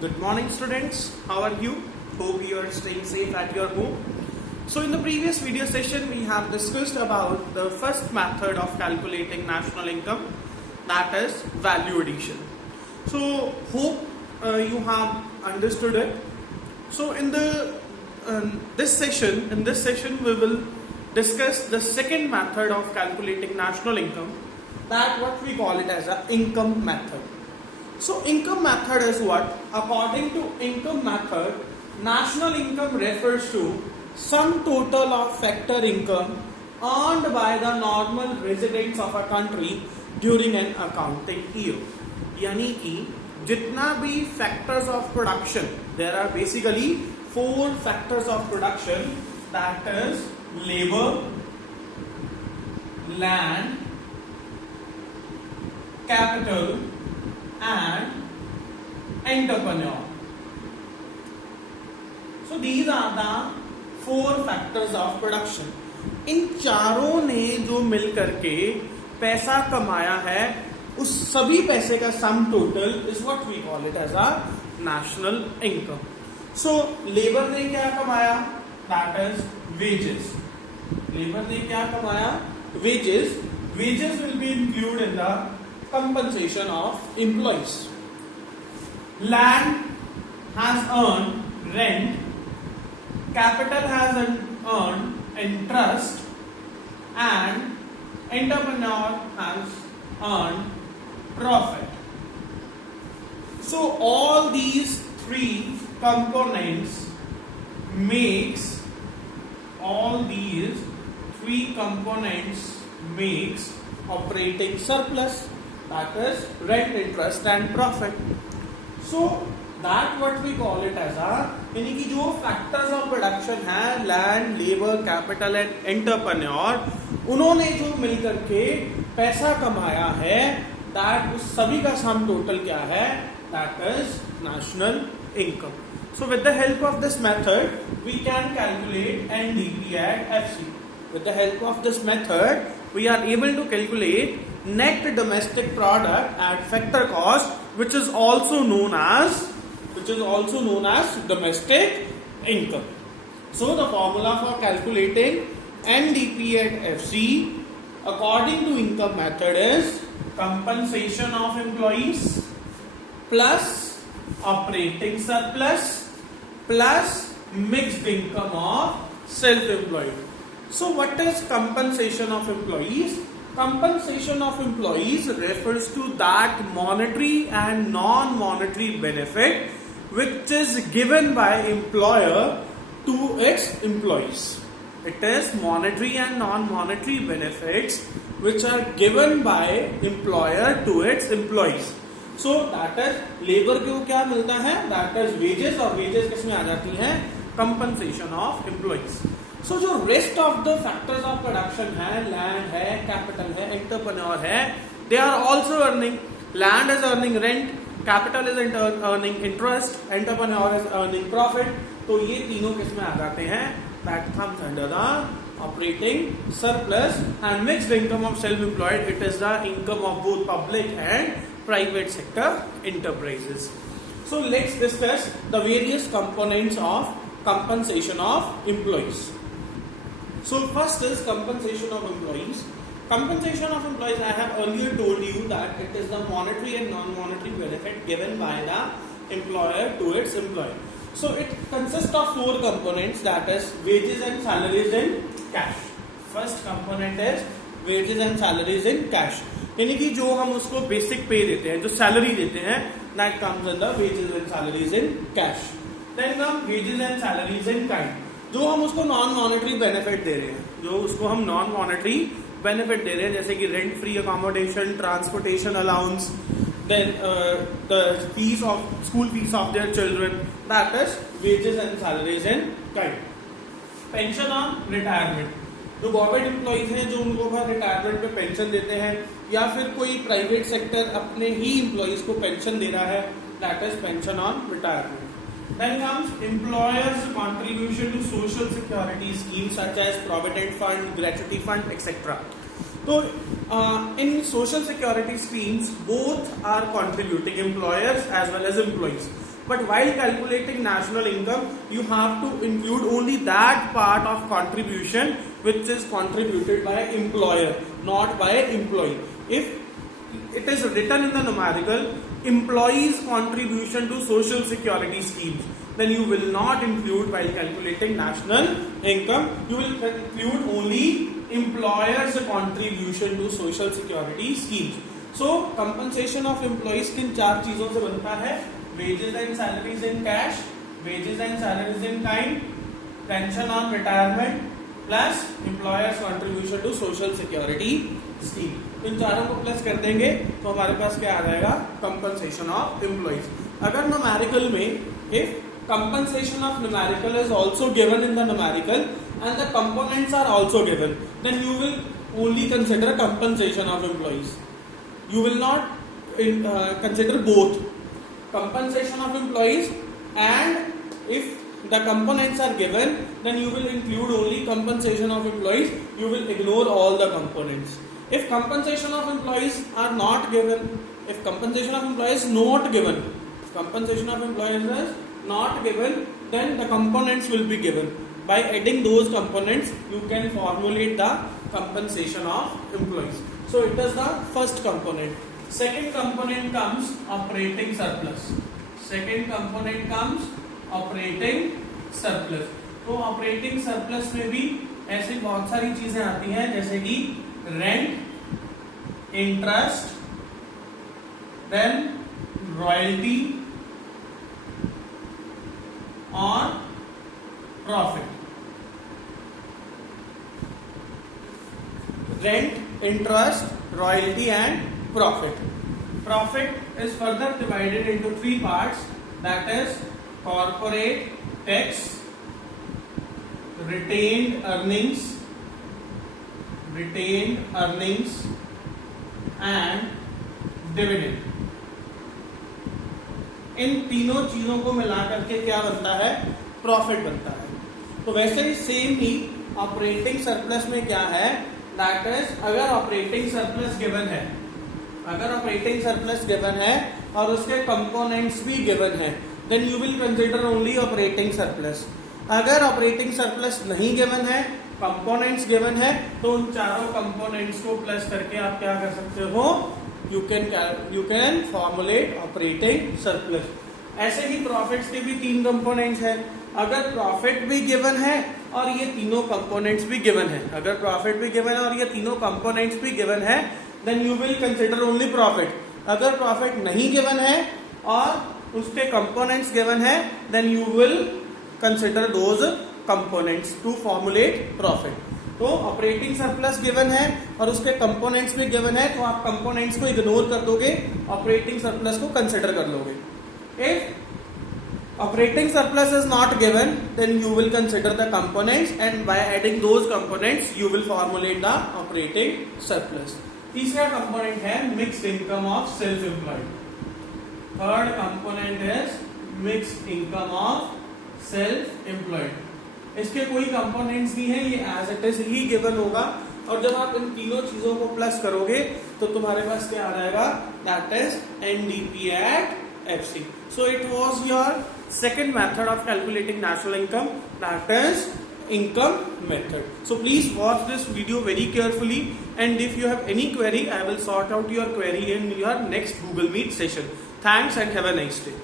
Good morning, students. How are you? Hope you are staying safe at your home. So in the previous video session, we have discussed about the first method of calculating national income, that is value addition. So hope you have understood it. So in this session we will discuss the second method of calculating national income, that what we call it as a income method. So income method is what? According to income method, national income refers to sum total of factor income earned by the normal residents of a country during an accounting year. यानी कि जितना भी factors of production, there are basically 4 factors of production, that is labor, land, capital and entrepreneur. So these are the 4 factors of production. इन चारों ने जो मिल करके पैसा कमाया है, उस सभी पैसे का sum total is what we call it as a national income. So labour ने क्या कमाया? That is wages. लेबर ने क्या कमाया? Wages. Wages will be include in the compensation of employees. Land has earned rent, capital has earned interest, and entrepreneur has earned profit. So all these 3 components makes operating surplus, that is rent, interest and profit. So that what we call it as a, यानी कि जो factors of production है, land, labor, capital and entrepreneur, उन्होंने जो मिलकर के पैसा कमाया है, that उस सभी का sum total क्या है? That is national income. So with the help of this method, we can calculate NDP at FC. With the help of this method, we are able to calculate net domestic product at factor cost, which is also known as domestic income. So the formula for calculating NDP at FC according to income method is compensation of employees plus operating surplus plus mixed income of self-employed. So what is compensation of employees? Compensation of employees refers to that monetary and non-monetary benefit which is given by employer to its employees. It is monetary and non-monetary benefits which are given by employer to its employees. So that is labor को क्या मिलता है? That is wages, और wages किसमें आ जाती है? Compensation of employees. So जो rest of the factors of production है, land है, capital है, entrepreneur है, they are also earning. Land is earning rent, capital is earning interest, entrepreneur is earning profit. तो ये तीनों किसमें आ जाते हैं? That comes under the operating surplus and mixed income of self-employed. It is the income of both public and private sector enterprises. So let's discuss the various components of compensation of employees. So first is compensation of employees. Compensation of employees, I have earlier told you that it is the monetary and non-monetary benefit given by the employer to its employee. So it consists of 4 components, that is wages and salaries in cash. First component is wages and salaries in cash. यानी कि जो हम उसको basic पे देते हैं, जो salary देते हैं, that comes under wages and salaries in cash. Then come wages and salaries in kind. जो हम उसको नॉन मॉनेटरी बेनिफिट दे रहे हैं, जो उसको हम नॉन मॉनेटरी बेनिफिट दे रहे हैं, जैसे कि rent free accommodation, transportation allowance, then the fees of school fees of their children, that is wages and salaries in kind. Pension on retirement, जो गवर्नमेंट एम्प्लॉइज हैं जो उनको रिटायरमेंट पे पेंशन देते हैं, या फिर कोई प्राइवेट सेक्टर अपने ही एम्प्लॉइज को पेंशन दे रहा है, that is pension on retirement. Then comes employers' contribution to social security schemes such as provident fund, gratuity fund, etc. So in social security schemes, both are contributing, employers as well as employees. But while calculating national income, you have to include only that part of contribution which is contributed by employer, not by employee. If it is written in the numerical, employees' contribution to social security schemes, then you will not include while calculating national income. You will include only employers' contribution to social security schemes. So compensation of employees किन चार चीजों से बनता है? Wages and salaries in cash, wages and salaries in kind, pension on retirement, plus employers' contribution to social security scheme. इन चारों को plus कर देंगे तो हमारे पास क्या आ जाएगा? Compensation of employees. अगर न्यूमेरिकल में if compensation of numerical is also given in the numerical and the components are also given, then you will only consider compensation of employees. You will not consider both compensation of employees, and if the components are given, then you will include only compensation of employees. You will ignore all the components. If compensation of employees are not given, if compensation of employees not given, if compensation of employees is not given, then the components will be given. By adding those components, you can formulate the compensation of employees. So it is the first component. Second component comes operating surplus. Second component comes operating surplus. तो operating surplus में भी ऐसी बहुत सारी चीजें आती हैं, जैसे कि रेंट, इंटरेस्ट, देन रॉयल्टी और profit. Rent, interest, royalty and profit. Profit is further divided into three parts, that is corporate tax, retained earnings and dividend. इन तीनों चीजों को मिलाकर के क्या बनता है? प्रॉफिट बनता है. तो वैसे ही सेम ही ऑपरेटिंग सरप्लस में क्या है? दैट इज अगर ऑपरेटिंग सरप्लस गिवन है, अगर ऑपरेटिंग सरप्लस गिवन है और उसके कंपोनेंट्स भी गिवन है, then you will consider only operating surplus. अगर ऑपरेटिंग सरप्लस नहीं गिवन है, कंपोनेंट्स गिवन है, तो उन चारों कंपोनेंट्स को प्लस करके आप क्या कर सकते हो? You can formulate operating surplus. ऐसे ही प्रॉफिट्स के भी तीन कंपोनेंट्स हैं. अगर प्रॉफिट भी गिवन है और ये तीनों कंपोनेंट्स भी गिवन है, अगर प्रॉफिट भी गिवन है और ये तीनों कंपोनेंट्स भी गिवन है, then you will consider only profit. अगर प्रॉफिट नहीं गिवन है और उसके कंपोनेंट्स गिवन है, then you will consider those components to formulate profit. तो ऑपरेटिंग सरप्लस गिवन है और उसके कंपोनेंट्स भी गिवन है, तो आप कंपोनेंट्स को इग्नोर कर दोगे, ऑपरेटिंग सरप्लस को कंसिडर कर लोगे. If operating surplus is not given, then you will consider the components and by adding those components you will formulate the operating surplus. तीसरा कंपोनेंट है mixed income of self employed. Third component is mixed income of self employed. इसके कोई components नहीं है, ये as it is ही given होगा, और जब आप इन तीनों चीजों को प्लस करोगे तो तुम्हारे पास क्या आ जाएगा? That is NDP at FC. So it was your second method of calculating national income, that is income method. So please watch this video very carefully, and if you have any query, I will sort out your query in your next Google Meet session. Thanks and have a nice day.